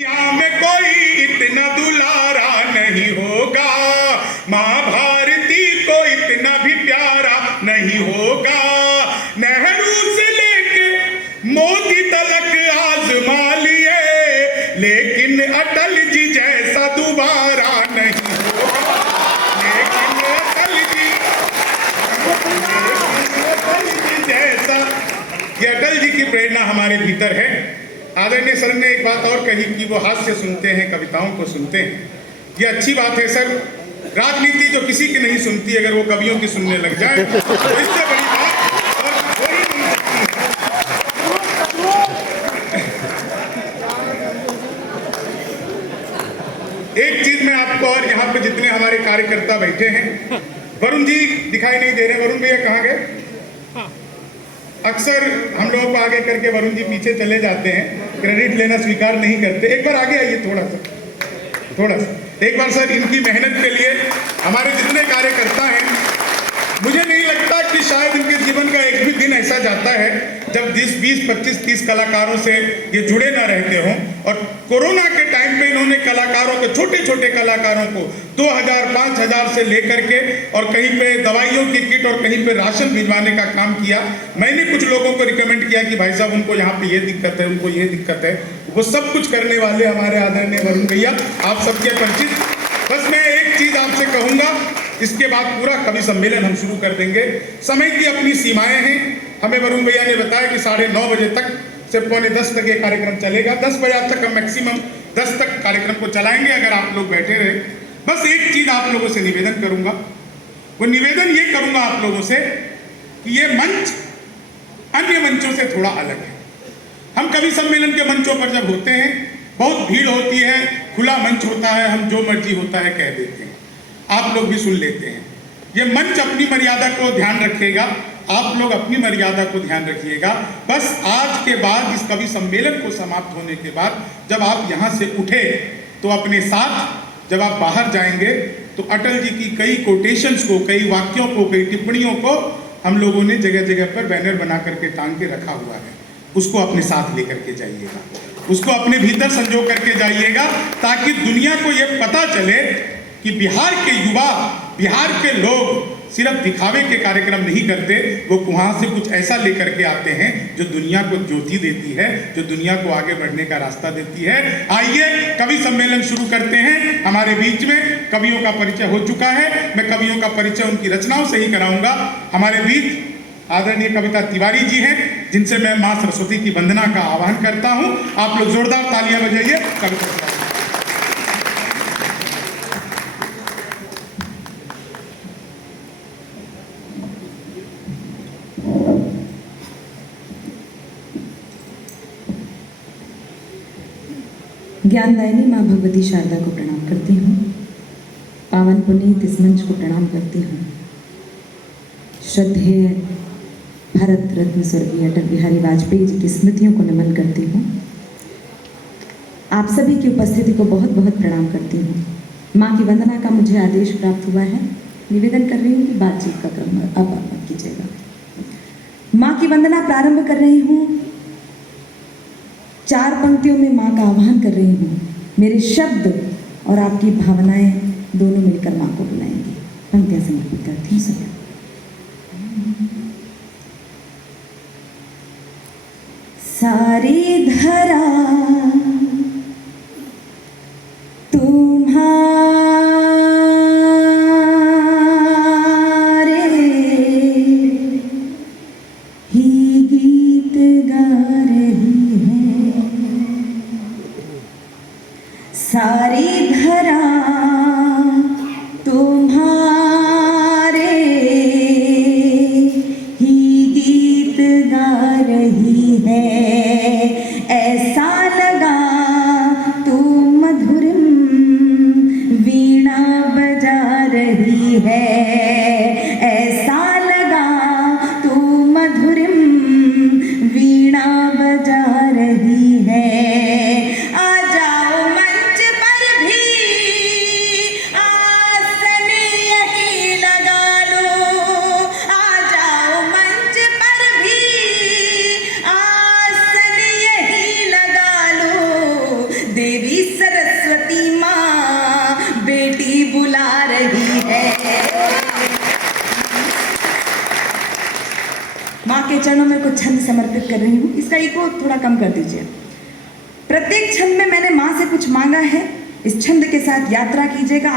यहाँ में कोई इतना दुलारा नहीं होगा, माँ भारती को इतना भी प्यारा नहीं होगा। नेहरू से लेके मोदी तलक आजमा लिए, लेकिन अटल जी जैसा दोबारा नहीं होगा। लेकिन अटल जी जैसा, ये अटल जी की प्रेरणा हमारे भीतर है। आदरणीय सर ने एक बात और कही कि वो हास्य सुनते हैं, कविताओं को सुनते हैं। ये अच्छी बात है सर। राजनीति जो किसी की नहीं सुनती, अगर वो कवियों की सुनने लग जाए तो इससे बड़ी बात और थोड़ी नहीं सकती। एक चीज मैं आपको, और यहाँ पे जितने हमारे कार्यकर्ता बैठे हैं, वरुण जी दिखाई नहीं दे रहे। वरुण भैया कहाँ गए? अक्सर हम लोगों को आगे करके वरुण जी पीछे चले जाते हैं, क्रेडिट लेना स्वीकार नहीं करते। एक बार आगे आइए, थोड़ा सा एक बार सर। इनकी मेहनत के लिए हमारे जितने कार्यकर्ता हैं, मुझे नहीं लगता कि शायद इनके जीवन का एक भी दिन ऐसा जाता है जब 20, 25, 30 कलाकारों से ये जुड़े ना रहते हों। और कोरोना के टाइम पे इन्होंने कलाकारों को, छोटे छोटे कलाकारों को 2000, 5000 से लेकर के, और कहीं पे दवाइयों की किट और कहीं पे राशन भिजवाने का काम किया। मैंने कुछ लोगों को रिकमेंड किया कि भाई साहब उनको यहाँ पे ये दिक्कत है, उनको ये दिक्कत है। वो सब कुछ करने वाले हमारे आदरणीय वरुण भैया, आप सबके परिचित। बस मैं एक चीज आपसे कहूँगा, इसके बाद पूरा कवि सम्मेलन हम शुरू कर देंगे। समय की अपनी सीमाएं हैं। हमें वरुण भैया ने बताया कि 9:30 बजे तक से 9:45 तक ये कार्यक्रम चलेगा। 10 बजे तक हम मैक्सिमम 10 तक कार्यक्रम को चलाएंगे, अगर आप लोग बैठे रहे। बस एक चीज आप लोगों से निवेदन करूंगा, वो निवेदन ये करूंगा आप लोगों से कि ये मंच अन्य मंचों से थोड़ा अलग है। हम कवि सम्मेलन के मंचों पर जब होते हैं, बहुत भीड़ होती है, खुला मंच होता है, हम जो मर्जी होता है कह देते हैं, आप लोग भी सुन लेते हैं। ये मंच अपनी मर्यादा को ध्यान रखेगा, आप लोग अपनी मर्यादा को ध्यान रखिएगा। बस आज के बाद, इस कवि सम्मेलन को समाप्त होने के बाद, जब आप यहाँ से उठे तो अपने साथ जब आप बाहर जाएंगे तो अटल जी की कई कोटेशंस को, कई वाक्यों को, कई टिप्पणियों को हम लोगों ने जगह जगह पर बैनर बना करके टांग के रखा हुआ है। उसको अपने साथ लेकर के जाइएगा, उसको अपने भीतर संजो करके जाइएगा, ताकि दुनिया को ये पता चले कि बिहार के युवा, बिहार के लोग सिर्फ दिखावे के कार्यक्रम नहीं करते, वो वहाँ से कुछ ऐसा लेकर के आते हैं जो दुनिया को ज्योति देती है, जो दुनिया को आगे बढ़ने का रास्ता देती है। आइए कवि सम्मेलन शुरू करते हैं। हमारे बीच में कवियों का परिचय हो चुका है। मैं कवियों का परिचय उनकी रचनाओं से ही कराऊंगा। हमारे बीच आदरणीय कविता तिवारी जी हैं, जिनसे मैं माँ सरस्वती की वंदना का आह्वान करता हूँ। आप लोग जोरदार तालियां बजाइए कविता। ज्ञानदायिनी माँ भगवती शारदा को प्रणाम करती हूँ। पावन पुनीत इस मंच को प्रणाम करती हूँ। श्रद्धेय भारत रत्न स्वर्गीय अटल बिहारी वाजपेयी जी की स्मृतियों को नमन करती हूँ। आप सभी की उपस्थिति को बहुत बहुत प्रणाम करती हूँ। माँ की वंदना का मुझे आदेश प्राप्त हुआ है। निवेदन कर रही हूँ कि बातचीत का क्रम अब आप मत कीजिएगा। माँ की वंदना प्रारंभ कर रही हूँ। 4 पंक्तियों में माँ का आह्वान कर रही हूँ। मेरे शब्द और आपकी भावनाएं दोनों मिलकर माँ को बुलाएंगी। पंक्तियां समर्पित करती हूँ सभी। सारी धरा सारी धरा तुम्हारे ही गीत गा रही है। ऐसा लगा तुम मधुरम वीणा बजा रही है। ऐसा लगा तुम मधुरम वीणा बजा रही है। आ जाओ मंच पर भी, के चरणों में कुछ छंद समर्पित कर रही हूँ। इसका इको थोड़ा कम कर दीजिए। प्रत्येक छंद में मैंने माँ से कुछ मांगा है। इस छंद के साथ यात्रा कीजिएगा।